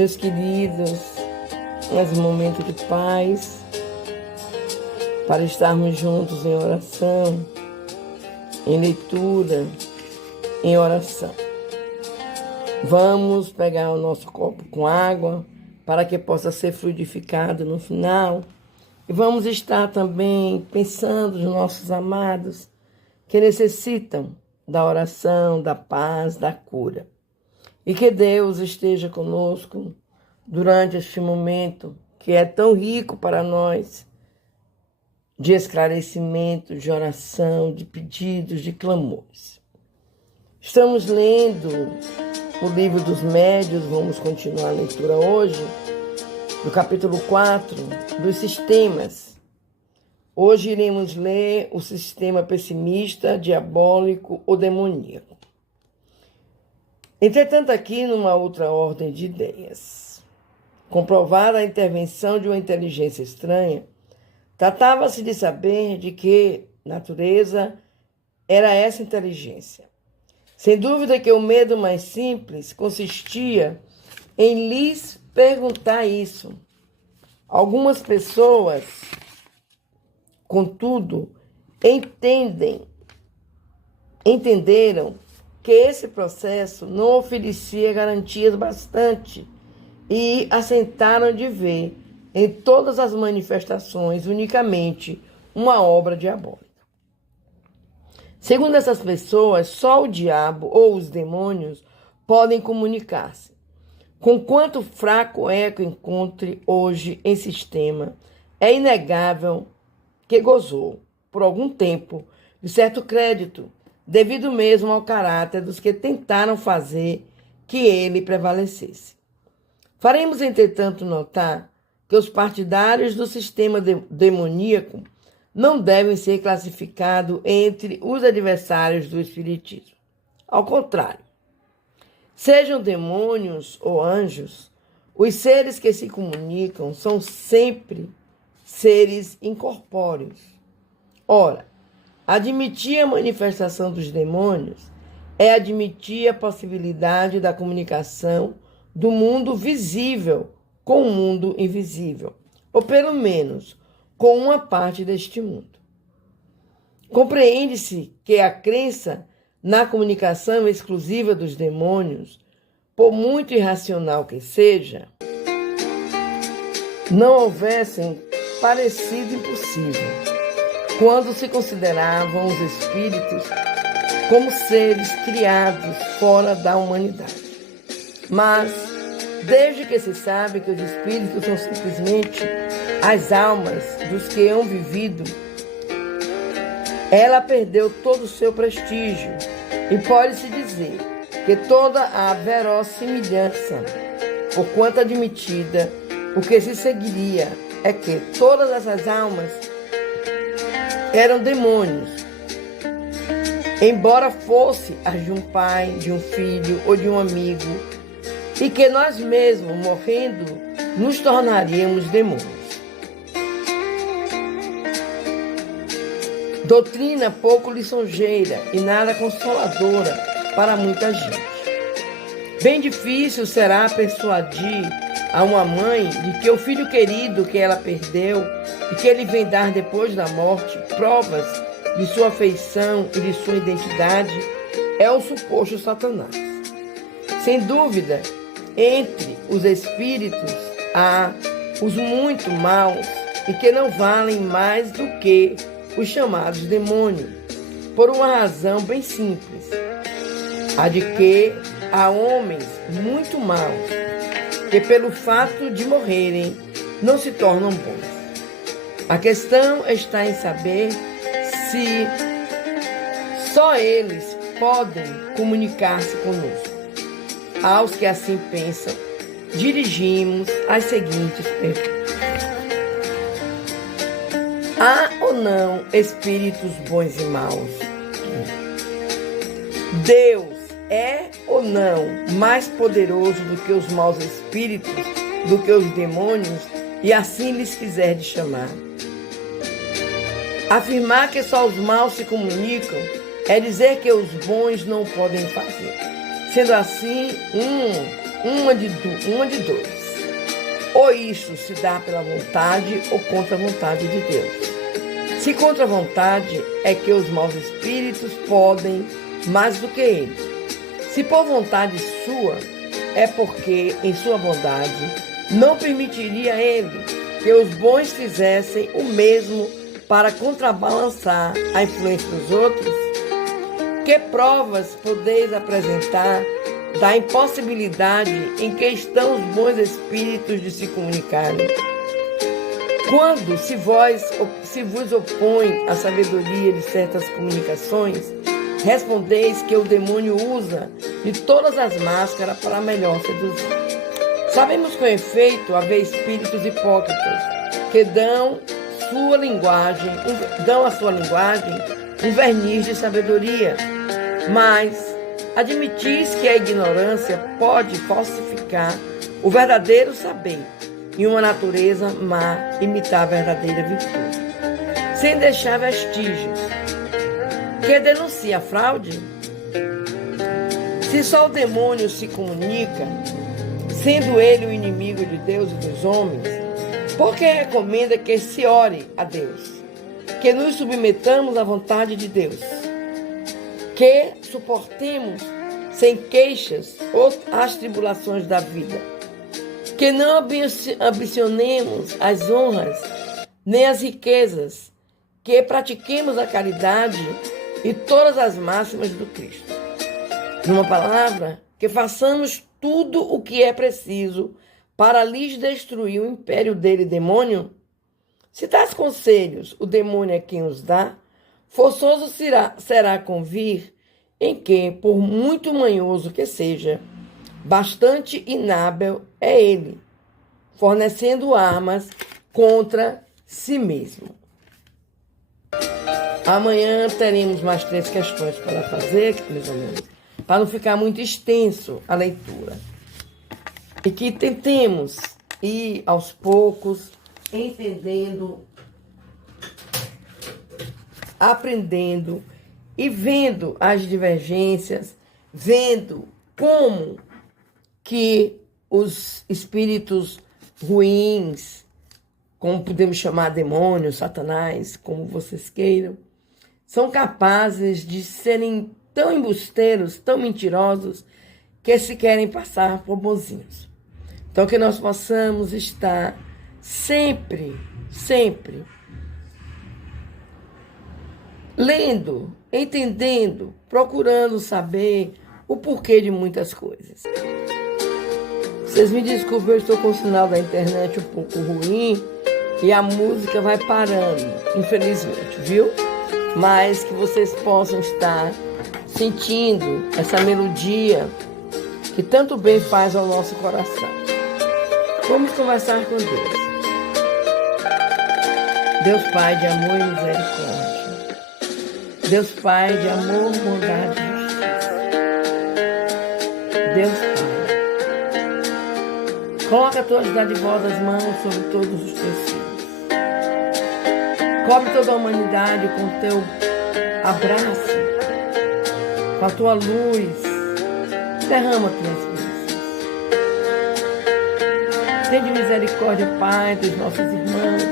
meus queridos, nesse momento de paz, para estarmos juntos em oração, em leitura, em oração. Vamos pegar o nosso copo com água para que possa ser fluidificado no final. E vamos estar também pensando nos nossos amados que necessitam da oração, da paz, da cura. E que Deus esteja conosco durante este momento que é tão rico para nós, de esclarecimento, de oração, de pedidos, de clamores. Estamos lendo o livro dos Médiuns, vamos continuar a leitura hoje, do capítulo 4, dos sistemas. Hoje iremos ler o sistema pessimista, diabólico ou demoníaco. Entretanto, aqui numa outra ordem de ideias, comprovada a intervenção de uma inteligência estranha, tratava-se de saber de que natureza era essa inteligência. Sem dúvida que o medo mais simples consistia em lhes perguntar isso. Algumas pessoas, contudo, entenderam que esse processo não oferecia garantias bastante e assentaram de ver em todas as manifestações unicamente uma obra diabólica. Segundo essas pessoas, só o diabo ou os demônios podem comunicar-se. Conquanto fraco eco encontre hoje em sistema, é inegável que gozou, por algum tempo, de certo crédito, devido mesmo ao caráter dos que tentaram fazer que ele prevalecesse. Faremos, entretanto, notar que os partidários do sistema demoníaco não devem ser classificados entre os adversários do espiritismo. Ao contrário, sejam demônios ou anjos, os seres que se comunicam são sempre seres incorpóreos. Ora, admitir a manifestação dos demônios é admitir a possibilidade da comunicação do mundo visível com o mundo invisível, ou pelo menos com uma parte deste mundo. Compreende-se que a crença na comunicação exclusiva dos demônios, por muito irracional que seja, não houvessem parecido impossível, quando se consideravam os espíritos como seres criados fora da humanidade. Mas, desde que se sabe que os espíritos são simplesmente as almas dos que hão vivido, ela perdeu todo o seu prestígio e pode-se dizer que toda a verossimilhança, por quanto admitida, o que se seguiria é que todas essas almas eram demônios, embora fosse as de um pai, de um filho ou de um amigo, e que nós mesmos, morrendo, nos tornaríamos demônios. Doutrina pouco lisonjeira e nada consoladora para muita gente. Bem difícil será persuadir a uma mãe de que o filho querido que ela perdeu e que ele vem dar depois da morte provas de sua afeição e de sua identidade é o suposto Satanás. Sem dúvida, entre os espíritos há os muito maus e que não valem mais do que os chamados demônios, por uma razão bem simples, a de que há homens muito maus que pelo fato de morrerem não se tornam bons. A questão está em saber se só eles podem comunicar-se conosco. Aos que assim pensam, dirigimos as seguintes perguntas. Há ou não espíritos bons e maus? Deus é ou não mais poderoso do que os maus espíritos, do que os demônios, e assim lhes quiser de chamar? Afirmar que só os maus se comunicam é dizer que os bons não podem fazer. Sendo assim, uma de dois. Ou isto se dá pela vontade ou contra a vontade de Deus. Se contra a vontade, é que os maus espíritos podem mais do que ele. Se por vontade sua, é porque, em sua bondade, não permitiria ele que os bons fizessem o mesmo para contrabalançar a influência dos outros? Que provas podeis apresentar da impossibilidade em que estão os bons espíritos de se comunicarem? Quando se vos opõe a sabedoria de certas comunicações, respondeis que o demônio usa de todas as máscaras para melhor seduzir. Sabemos com efeito haver espíritos hipócritas que dão à sua linguagem um verniz de sabedoria, mas admitis que a ignorância pode falsificar o verdadeiro saber e uma natureza má imitar a verdadeira virtude, sem deixar vestígios. Que denuncia a fraude? Se só o demônio se comunica, sendo ele o inimigo de Deus e dos homens, por que recomenda que se ore a Deus, que nos submetamos à vontade de Deus, que suportemos sem queixas as tribulações da vida, que não ambicionemos as honras nem as riquezas, que pratiquemos a caridade e todas as máximas do Cristo. Numa palavra, que façamos tudo o que é preciso para lhes destruir o império dele, demônio? Se tais conselhos o demônio é quem os dá, forçoso será convir em que, por muito manhoso que seja, bastante inábil é ele, fornecendo armas contra si mesmo. Amanhã teremos mais 3 questões para fazer, meus amigos, para não ficar muito extenso a leitura. E que tentemos ir aos poucos, entendendo, aprendendo e vendo as divergências, vendo como que os espíritos ruins, como podemos chamar demônios, satanás, como vocês queiram, são capazes de serem tão embusteiros, tão mentirosos, que se querem passar por bonzinhos. Então, que nós possamos estar sempre lendo, entendendo, procurando saber o porquê de muitas coisas. Vocês me desculpem, eu estou com o sinal da internet um pouco ruim e a música vai parando, infelizmente, viu? Mas que vocês possam estar sentindo essa melodia que tanto bem faz ao nosso coração. Vamos conversar com Deus. Deus Pai de amor e misericórdia. Deus Pai de amor, bondade e justiça. Deus Pai, coloca as tuas dadivosas mãos sobre todos os teus filhos. Cobre toda a humanidade com teu abraço, com a tua luz. Derrama tuas bênçãos. Tende misericórdia, Pai, dos nossos irmãos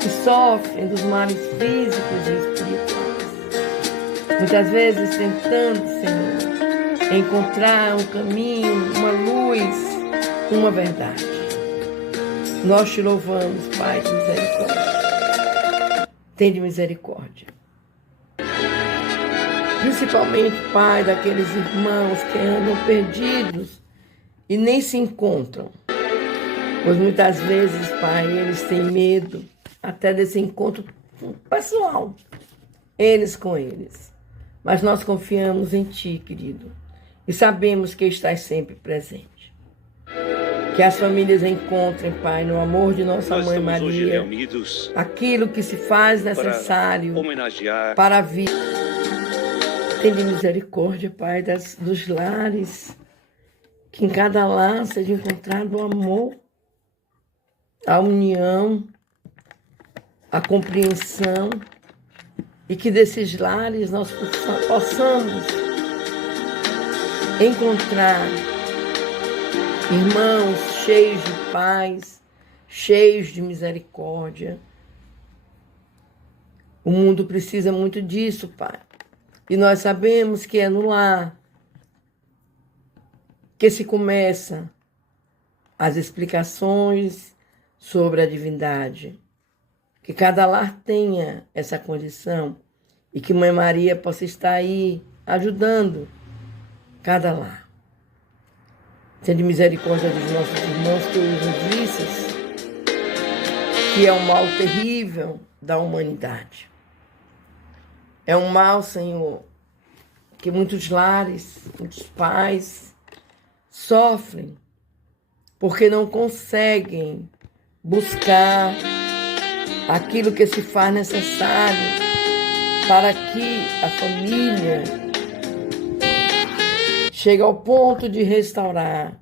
que sofrem dos males físicos e espirituais. Muitas vezes tentando, Senhor, encontrar um caminho, uma luz, uma verdade. Nós te louvamos, Pai de misericórdia. Tende misericórdia. Principalmente, Pai, daqueles irmãos que andam perdidos e nem se encontram. Pois muitas vezes, Pai, eles têm medo até desse encontro pessoal, eles com eles. Mas nós confiamos em Ti, querido, e sabemos que estás sempre presente. Que as famílias encontrem, Pai, no amor de nossa Mãe Maria, aquilo que se faz necessário para a vida. Tende misericórdia, Pai, dos lares, que em cada lar seja encontrado o amor, a união, a compreensão, e que desses lares nós possamos encontrar irmãos cheios de paz, cheios de misericórdia. O mundo precisa muito disso, Pai. E nós sabemos que é no lar que se começa as explicações sobre a divindade. Que cada lar tenha essa condição e que Mãe Maria possa estar aí ajudando cada lar. Tende misericórdia dos nossos irmãos que usam vícios, que é um mal terrível da humanidade. É um mal, Senhor, que muitos lares, muitos pais sofrem porque não conseguem buscar aquilo que se faz necessário para que a família chegue ao ponto de restaurar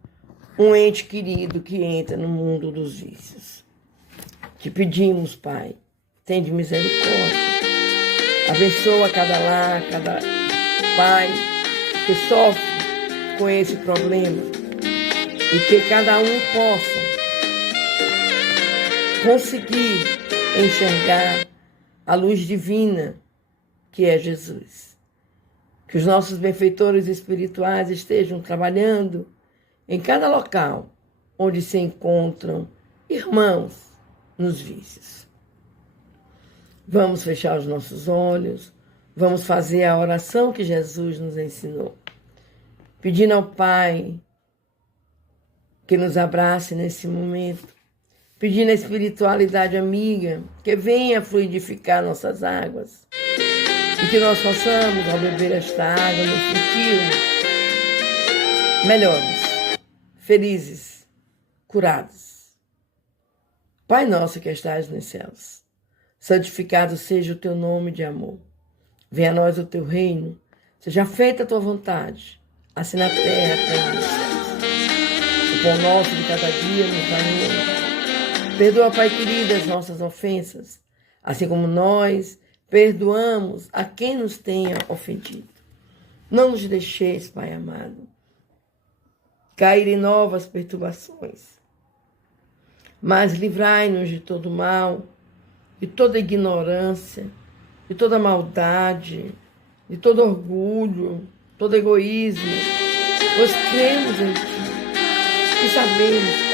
um ente querido que entra no mundo dos vícios. Te pedimos, Pai, tende misericórdia. Abençoa cada lar, cada pai que sofre com esse problema e que cada um possa conseguir enxergar a luz divina que é Jesus. Que os nossos benfeitores espirituais estejam trabalhando em cada local onde se encontram irmãos nos vícios. Vamos fechar os nossos olhos, vamos fazer a oração que Jesus nos ensinou, pedindo ao Pai que nos abrace nesse momento, pedindo a espiritualidade amiga que venha fluidificar nossas águas e que nós possamos, ao beber esta água, nos sentirmos melhores, felizes, curados. Pai nosso que estás nos céus, santificado seja o teu nome de amor. Venha a nós o teu reino, seja feita a tua vontade, assim na terra como nos céus. O pão nosso de cada dia nos dai hoje. Perdoa, Pai querido, as nossas ofensas, assim como nós perdoamos a quem nos tenha ofendido. Não nos deixeis, Pai amado, cair em novas perturbações, mas livrai-nos de todo mal, de toda ignorância, de toda maldade, de todo orgulho, todo egoísmo, pois cremos em Ti e sabemos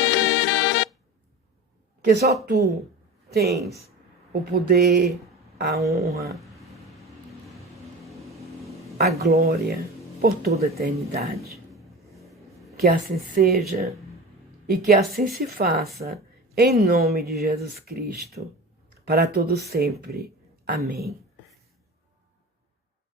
que só Tu tens o poder, a honra, a glória por toda a eternidade. Que assim seja e que assim se faça, em nome de Jesus Cristo, para todo sempre. Amém.